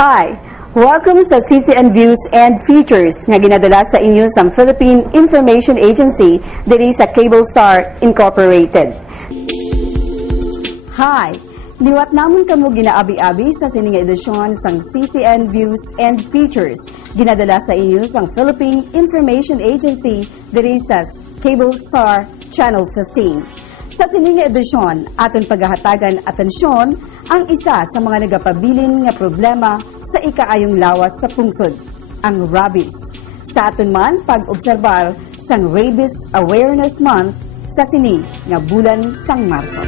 Hi! Welcome sa CCN Views and Features nga ginadala sa inyo sa Philippine Information Agency diri sa Cable Star Incorporated. Hi! Liwat namon kamo ginaabi-abi sa sining edisyon sang CCN Views and Features ginadala sa inyo sang Philippine Information Agency diri sa Cable Star Channel 15. Sa sining edisyon, aton paghahatagan atensyon ang isa sa mga nagapabilin nga problema sa ikaayong lawas sa pungsod, ang rabies. Sa aton man pag-obserbar sang Rabies Awareness Month sa sini nga bulan sang Marso.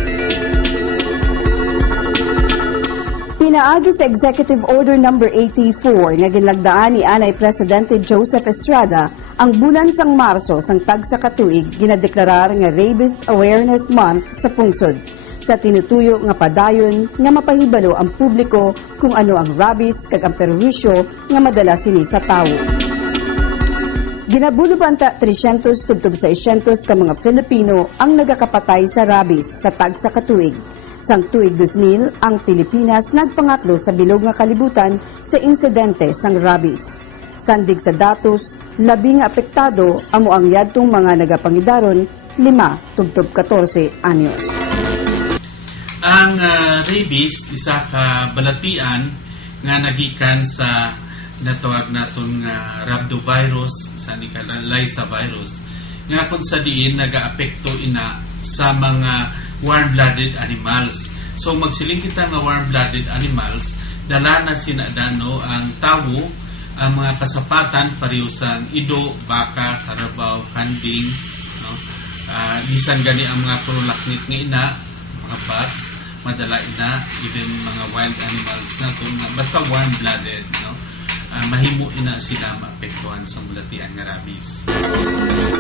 Pinaagi sa Executive Order No. 84 nga ginlagdaan ni Anay Presidente Joseph Estrada ang bulan sang Marso sang tagsa katuig ginadeklarar nga Rabies Awareness Month sa pungsod sa tinutuyo nga padayon nga mapahibalo ang publiko kung ano ang rabies kag ang perwisyo nga madala sini sa tawo. Ginabulo banta 300 tubtob 600 ka mga Filipino ang nagakapatay sa rabies sa tagsa katuig. Sang tuig 2000, ang Pilipinas nagpangatlo sa bilog nga kalibutan sa insidente sang rabies. Sandig sa datos, 10 nga apektado amo ang yadtong mga nagapangidaron 5 tubtob 14 anyos. Ang rabies, isa ka balatian nga nagikan sa natawag naton nga rhabdovirus, sa Lassa virus, nga kung sa diin nagaapekto ina sa mga warm-blooded animals. So magsiling kita nga warm-blooded animals, dala na sinadano ang tawo, ang mga kasapatan parehusang ido, baka, karabaw, kanding, no? Bisan gani ang mga kurulaknit nga ina, mga bats, madala ina, even mga wild animals na ito, basta warm-blooded, no? Mahimo ina sila maapektuhan sa bulatian nga rabies.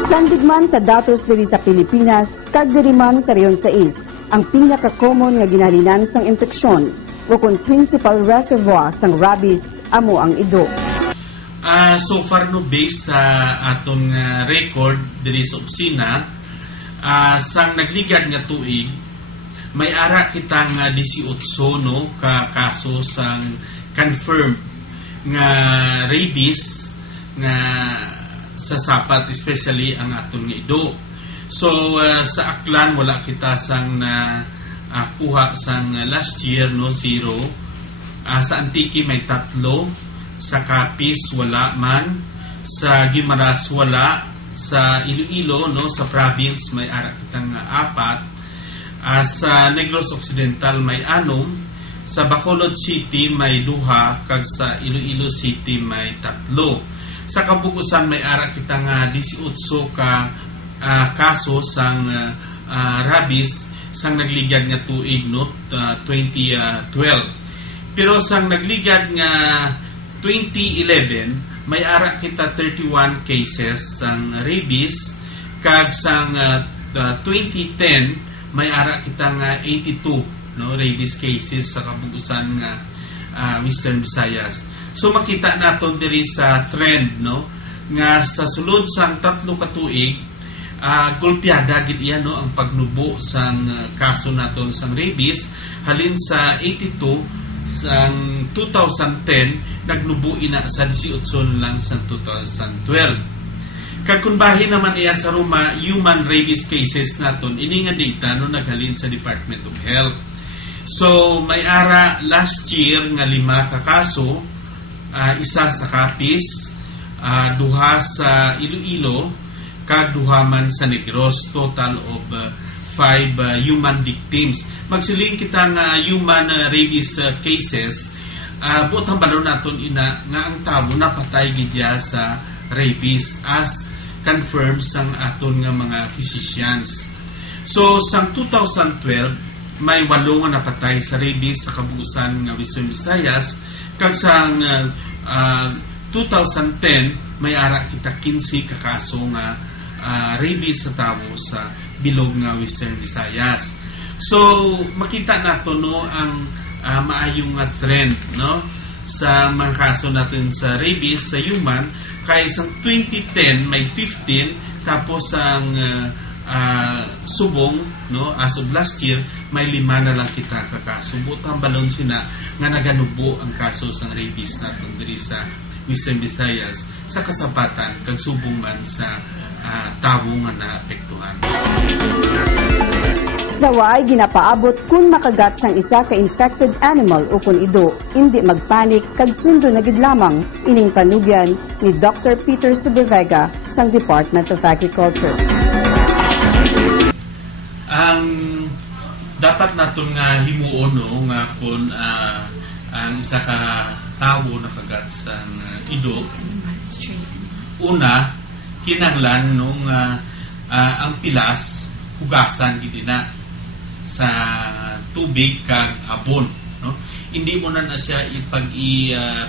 Sandigman sa datos diri sa Pilipinas, kag diri man sa Rehiyon 6, ang pinaka-common nga ginahalinan sang impeksyon o kung principal reservoir sang rabies amo ang ido. So far no based sa aton record diri sa opisina, sang nagligad nga tuig, may ara kitang 18 no ka kaso sang confirmed nga rabies nga sa sapat, especially ang aton nga ido. So sa Aklan wala kita sang kuha sang last year no 0. Sa Antique may 3, sa Capiz wala man, sa Guimaras wala, sa Iloilo no sa province may ara kitang 4, sa Negros Occidental may 6, sa Bacolod City may 2, kag sa Iloilo City may 3. Sa Kabugusan may ara kita nga 18 ka kaso sang rabies sang nagligad nga tuig no 2012. Pero sang nagligad nga 2011 may ara kita 31 cases sang rabies, kag sang 2010 may ara kita nga 82 no rabies cases sa Kabugusan nga Western Visayas. So makita naton diri sa trend no nga sa sulod sang 3 ka tuig golpeada gid iya no ang pagnubo sang kaso naton sang rabies, halin sa 82 sang 2010 nagnubo ina sa 18 lang sa 2012. Kag kun bahin naman iya sa Roma human rabies cases naton, ini nga data no naghalin sa Department of Health. So may ara last year nga 5 ka kaso, isa sa Capiz, 2 sa Iloilo, kag 2 man sa Negros, total of 5 human victims. Magsiling kita nga human rabies cases, butang balon naton ina nga ang tao napatay gidya sa rabies as confirmed sang aton nga mga physicians. So sang 2012 may 8 nga napatay sa rabies sa Kabugusan nga Western Visayas, kag sang 2010 may ara kita 15 ka kaso nga rabies sa tawo sa bilog nga Western Visayas. So makita nato no ang maayong nga trend no sa mga kaso natin sa rabies sa human, kay sang 2010 may 15, tapos ang subong no as of last year may 5 na lang kita kakaso. Butang balon sina nga naganubo ang kaso sa rabies natin diri sa Western Visayas sa kasapatan kag subong man sa tawo nga naapektuhan. Saway ginapaabot kung makagat sang isa ka infected animal o kung ido, hindi magpanik kag sundo na gid lamang ining panugyan ni Dr. Peter Subervega sang Department of Agriculture. Ang dapat naton nga himuon no nga kung ang isa ka tawo nakagat sang ido, una kinahanglan nung ang pilas hugasan gid na sa tubig kag abon, no? Hindi mo na siya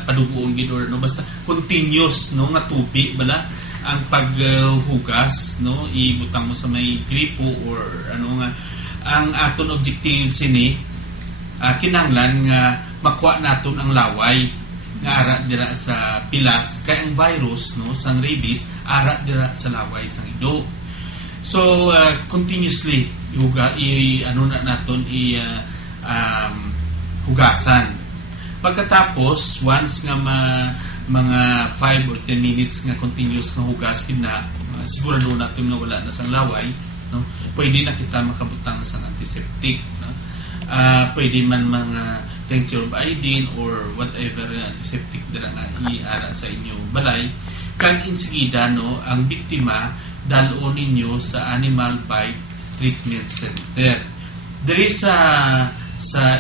padugoon gid or no, basta continuous no nga tubig bala ang paghugas, no? Ibutang mo sa may gripo or ano nga ang aton objective sini kinahanglan nga makuha naton ang laway nga ara dira sa pilas kay ang virus no sang rabies ara dira sa laway sang ido. So continuously hugasan. Pagkatapos once nga mga 5 or 10 minutes nga continuous nga hugas kina sigurado natin na wala na sang laway, no? Pwede na kita makabutang sang antiseptic, no? Pwede man mga tincture of iodine or whatever antiseptic dira nga iara sa inyo balay kag insigida no ang biktima dalon ninyo sa Animal Bite Treatment Center diri sa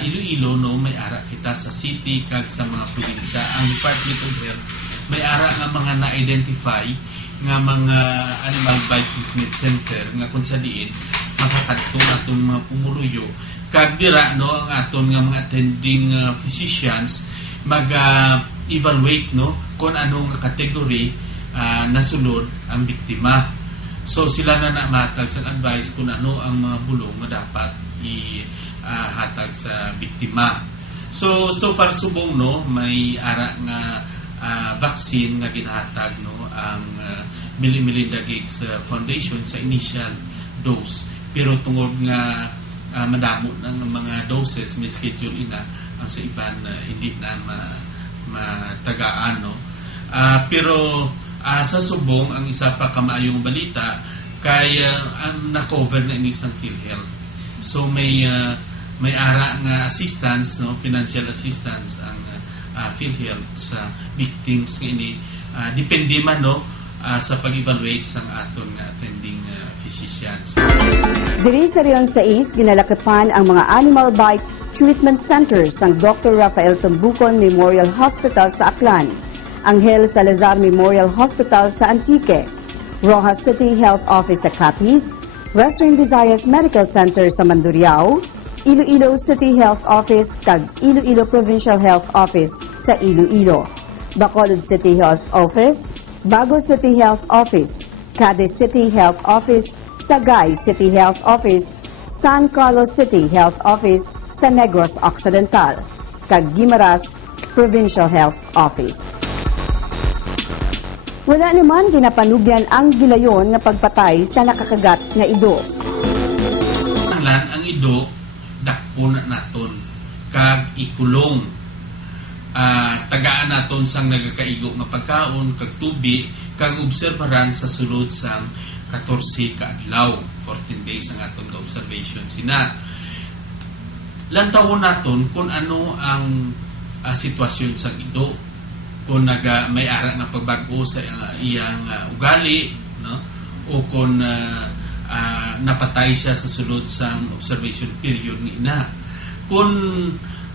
Iloilo no may ara kita sa city kag sa mga probinsya. Ang Department of Health may ara nga mga na-identify nga mga Animal Bite Treatment Center nga kung sa diin makakadto atong mga pumuluyo kag dira no ang aton nga mga attending physicians mag-evaluate no kung ano nga category nasulod ang biktima. So sila na matag sa advice kung ano ang mga bulong nga dapat ihatag sa biktima. So far subong no may ara nga vaccine nga ginhatag no ang Bill & Melinda Gates Foundation sa initial dose, pero tungod nga madamo ng mga doses may schedule ina ang sa iban hindi na matagaan no. Pero sa subong ang isa pa kamaayong balita kay ang na-cover na inisang PhilHealth. So may ara nga assistance no, financial assistance ang PhilHealth sa victims nga ini depende man no sa pag-evaluate sang aton nga attending physicians. Diri sa Rion 6 ginalakipan ang mga Animal Bite Treatment Centers sang Dr. Rafael Tambucon Memorial Hospital sa Aklan, Angel Salazar Memorial Hospital sa Antique, Rojas City Health Office sa Capiz, Western Visayas Medical Center sa Mandurriao, Iloilo City Health Office kag Iloilo Provincial Health Office sa Iloilo, Bacolod City Health Office, Bago City Health Office, Cadiz City Health Office, Sagay City Health Office, San Carlos City Health Office sa Negros Occidental, kag Guimaras Provincial Health Office. Wala naman ginapanugyan ang gilayon nga pagpatay sa nakakagat nga ido. Ang ido dakpo na naton kag ikulong. Tagaan naton sang nagakaigo nga pagkaon kag tubig kag obserbaran sa sulod sang 14 ka adlaw, 14 days ang aton nga observation sina. Lantawon naton kung ano ang sitwasyon sang ido, kung may ara nga pagbago sa iyang ugali, no? O kung napatay siya sa sulod sang observation period ni ina. Kung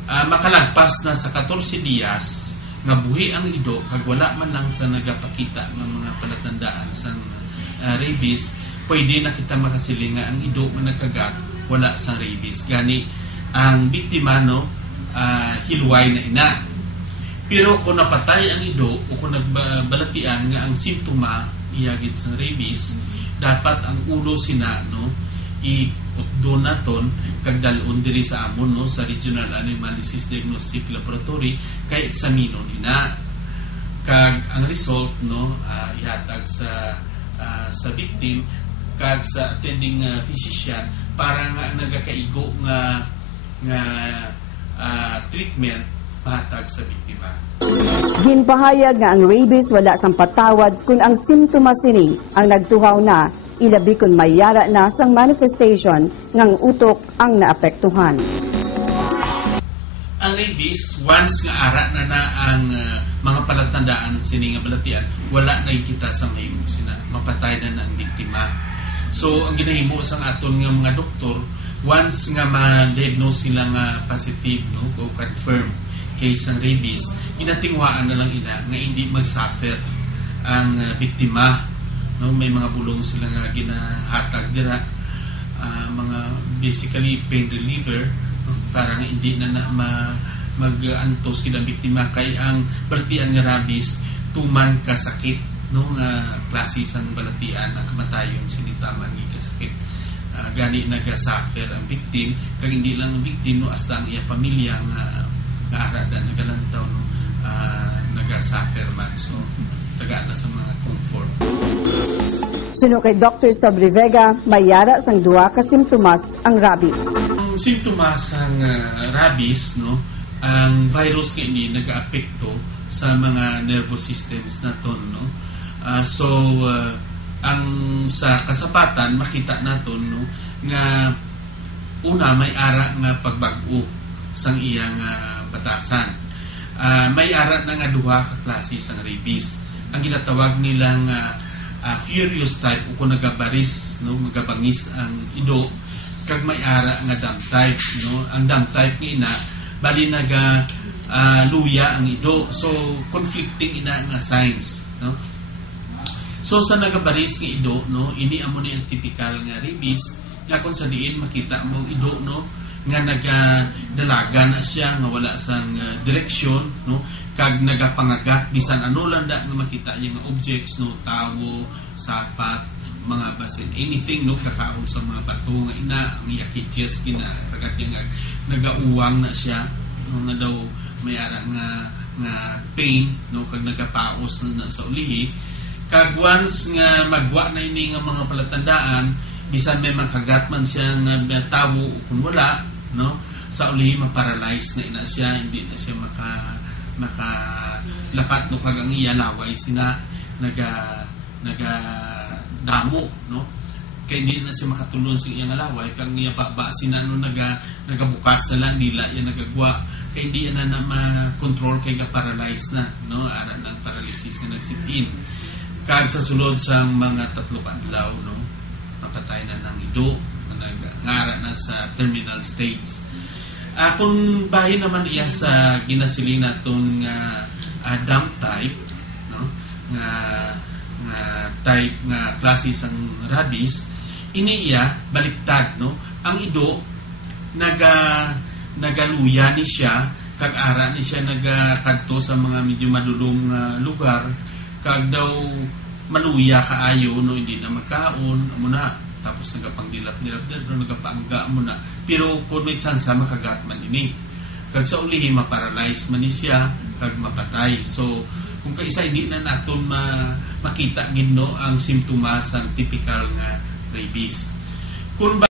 makalagpas na sa 14 dias nga buhi ang ido kag wala man lang sa nagapakita ng mga palatandaan sa rabies, pwede na kita makasiling nga ang ido nga nagkagat wala sa rabies. Gani ang biktima no hilway na ina. Pero kung napatay ang ido o kung nagbalatian nga ang simptoma iyagit sa rabies, dapat ang ulo sina no i-utdo naton kag dalon diri sa amon no sa Regional Animal Disease Diagnostic Laboratory kay eksamino nina kag ang result no ihatag sa victim kag sa attending physician para nga nagakaigo nga treatment mahatag sa biktima. Ginpahayag nga ang rabies wala sang patawad kung ang simptomas sini ang nagtuhaw na, ilabi kung mayara na sang manifestation ngang utok ang naapektuhan. Ang rabies, once nga ara na ang mga palatandaan sini nga balatian, wala na kita sa mahimo sina, mapatay na ang biktima. So ang ginahimo sang aton nga mga doktor, once nga ma-diagnose sila nga positive, no, o confirm case ng rabies, inatingwaan na lang ina nga hindi mag-suffer ang biktima, no. May mga bulong sila nga ginahatag dira, mga basically pain reliever, no, para nga hindi na mag-antos kidang biktima kay ang balatian nga rabies tuman kasakit, no, nga klase sang balatian ang kamatayon sinitaman ng kasakit. Gani naga-suffer ang victim, kag hindi lang ang victim, no, hasta ang iya pamilya nga ara da nagalantaw, no, naga-suffer man. So taga na sa mga comfort. Suno kay Dr. Sobre Vega, mayara sang duwa ka simptomas ang rabies. Ang simptomas ang rabies, no, ang virus nga ini nag-aapekto sa mga nervous systems naton, no. Ang sa kasapatan makita naton, no, nga una may ara nga pagbag-o sang iyang batasan. May ara na nga duha ka klase sang rabies. Ang ginatawag nilang furious type o kung nagabaris, no, magabangis ang ido, kag may ara nga dumb type, no. Ang dumb type nga ina bali naga luya ang ido, so conflicting ina nga signs, no. So sa nagabaris nga ido, no, ini amo ni ang typical nga rabies nga kung sa diin makita mo ido, no, nga nagadalaga na siya nga wala sang direksyon, no, kag nagapangagat bisan ano lang da nga makita niya nga objects, no, tawo, sapat, mga basin, anything, no, kakaon sa mga bato nga ina ang yakitjes kina kagat nga nagauwang na siya, no, nga daw may ara nga pain, no, kag nagapaos na sa ulihi. Kag once nga magwa na ini nga mga palatandaan, bisan may makagat man siya nga tawo kung wala, no, sa ulihi ma-paralyze na ina siya, hindi na siya makalakat, no, kag ang iya laway sina naga damo, no, kay hindi na siya makatulon sa iyang laway, kag niya ba sina, no, nagabukas na lang dila yan nagagwa, kay hindi na ma-control kay ga-paralyze na, no, ara ng paralysis nga nagsitin. Kag sa sulod sang mga 3 adlaw, no, mapatay na ng ido, ngara na sa terminal stage. Kung bahin naman iya sa ginasiling naton nga dumb type, no, nga type nga klase sang rabies, ini iya baliktad, no. Ang ido nagaluya ni siya, kag ara ni siya nagakadto sa mga medyo madulong lugar, kag daw maluya kaayo, no, hindi na magkaon muna, tapos nagapanggilap-dilap no, nagapangga muna, pero kung may chance makagat man ini, kag sa ulihi ma-paralyze man ni siya, kag mapatay. So kung kaisa hindi na naton makita gid, no, ang simptomas ang typical nga rabies. Kung